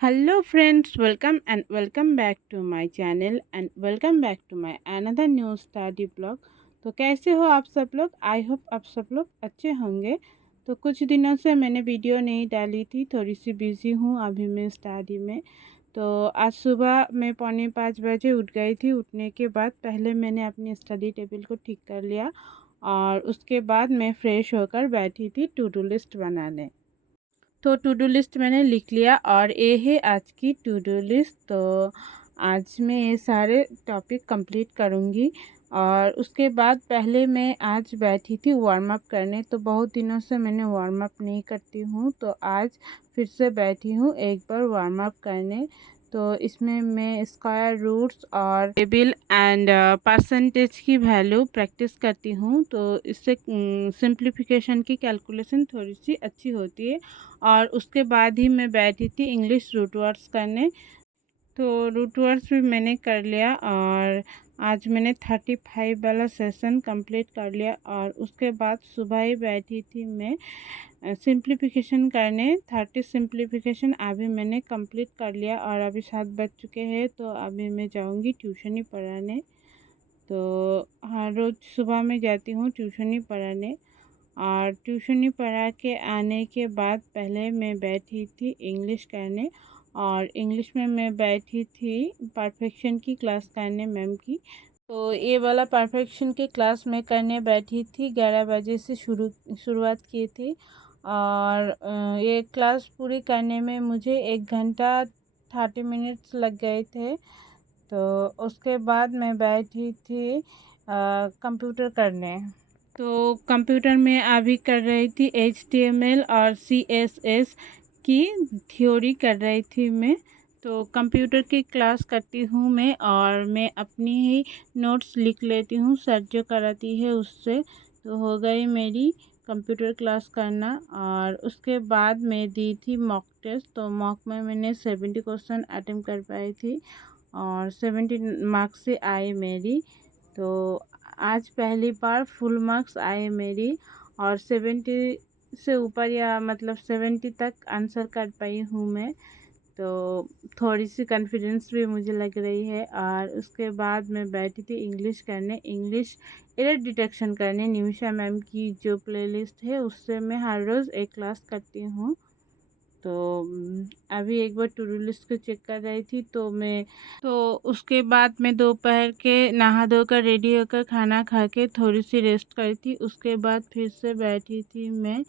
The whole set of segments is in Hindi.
Hello friends, welcome back to my channel and welcome back to my another new study blog। तो कैसे हो आप सब लोग? आई होप आप सब लोग अच्छे होंगे। तो कुछ दिनों से मैंने वीडियो नहीं डाली थी, थोड़ी सी बिज़ी हूँ अभी मैं स्टडी में। तो आज सुबह मैं 4:45 बजे उठ गई थी। उठने के बाद पहले मैंने अपनी स्टडी टेबल को ठीक कर लिया और उसके बाद मैं फ़्रेश होकर बैठी थी टू डू लिस्ट बनाने। तो टू डू लिस्ट मैंने लिख लिया और ये है आज की टू डू लिस्ट। तो आज मैं ये सारे टॉपिक कंप्लीट करूँगी और उसके बाद पहले मैं आज बैठी थी वार्म अप करने। तो बहुत दिनों से मैंने वार्म अप नहीं करती हूँ, तो आज फिर से बैठी हूँ एक बार वार्म अप करने। तो इसमें मैं स्क्वायर रूट्स और टेबल एंड परसेंटेज की वैल्यू प्रैक्टिस करती हूँ। तो इससे सिंप्लीफिकेशन की कैलकुलेशन थोड़ी सी अच्छी होती है। और उसके बाद ही मैं बैठी थी इंग्लिश रूट वर्ड्स करने। तो रूट वर्ड्स भी मैंने कर लिया और आज मैंने 35 वाला सेशन कंप्लीट कर लिया। और उसके बाद सुबह ही बैठी थी मैं सिंप्लीफिकेशन करने। 30 सिंप्लीफिकेशन अभी मैंने कंप्लीट कर लिया और अभी 7 बज चुके हैं। तो अभी मैं जाऊंगी ट्यूशन ही पढ़ाने। तो हर रोज़ सुबह में जाती हूँ ट्यूशन ही पढ़ाने और ट्यूशन ही पढ़ा के आने के बाद पहले मैं बैठी थी इंग्लिश करने। और इंग्लिश में मैं बैठी थी परफेक्शन की क्लास करने मैम की। तो ये वाला परफेक्शन की क्लास में करने बैठी थी, 11 बजे से शुरुआत की थी। और ये क्लास पूरी करने में मुझे 1 घंटा 30 मिनट्स लग गए थे। तो उसके बाद मैं बैठी थी कंप्यूटर करने। तो कंप्यूटर में अभी कर रही थी HTML और CSS की थ्योरी कर रही थी मैं। तो कंप्यूटर की क्लास करती हूँ मैं और मैं अपनी ही नोट्स लिख लेती हूँ, सर जो कराती है उससे। तो हो गई मेरी कंप्यूटर क्लास करना। और उसके बाद मैं दी थी मॉक टेस्ट। तो मॉक में मैंने 70 क्वेश्चन अटेम्प्ट कर पाई थी और 70 मार्क्स से आई मेरी। तो आज पहली बार फुल मार्क्स आए मेरी और 70 से ऊपर या मतलब 70 तक आंसर कर पाई हूँ मैं। तो थोड़ी सी कॉन्फिडेंस भी मुझे लग रही है। और उसके बाद मैं बैठी थी इंग्लिश करने, इंग्लिश एरर डिटेक्शन करने। निमिषा मैम की जो प्लेलिस्ट है उससे मैं हर रोज़ एक क्लास करती हूँ। तो अभी एक बार टू डू लिस्ट को चेक कर रही थी तो उसके बाद मैं दोपहर के नहा धोकर रेडी होकर खाना खा के थोड़ी सी रेस्ट करी थी। उसके बाद फिर से बैठी थी मैं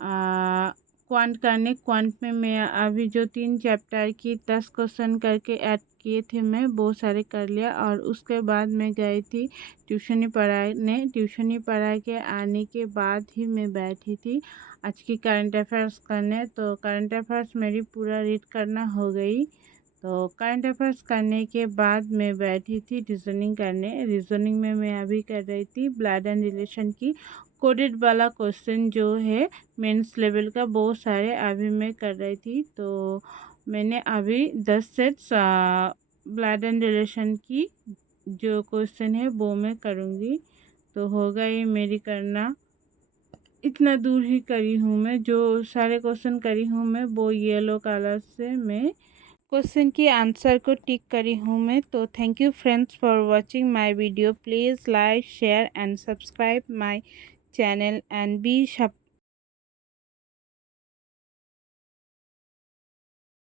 क्वांट करने। क्वांट में मैं अभी जो 3 चैप्टर की 10 क्वेश्चन करके ऐड किए थे मैं वो सारे कर लिया। और उसके बाद मैं गई थी ट्यूशन ही पढ़ाने। ट्यूशन ही पढ़ा के आने के बाद ही मैं बैठी थी आज की करंट अफेयर्स करने। तो करंट अफेयर्स मेरी पूरा रीड करना हो गई। तो करंट अफेयर्स करने के बाद मैं बैठी थी रीजनिंग करने। रीजनिंग में मैं अभी कर रही थी ब्लड एंड रिलेशन की कोडेड वाला क्वेश्चन जो है मेंस लेवल का, बहुत सारे अभी मैं कर रही थी। तो मैंने अभी 10 सेट्स ब्लड एंड रिलेशन की जो क्वेश्चन है वो मैं करूँगी। तो हो गई मेरी करना। इतना दूर ही करी हूँ मैं, जो सारे क्वेश्चन करी हूँ मैं वो येलो कलर से मैं क्वेश्चन की आंसर को टिक करी हूँ मैं। तो thank you friends for watching my video. Please like share and subscribe my channel and B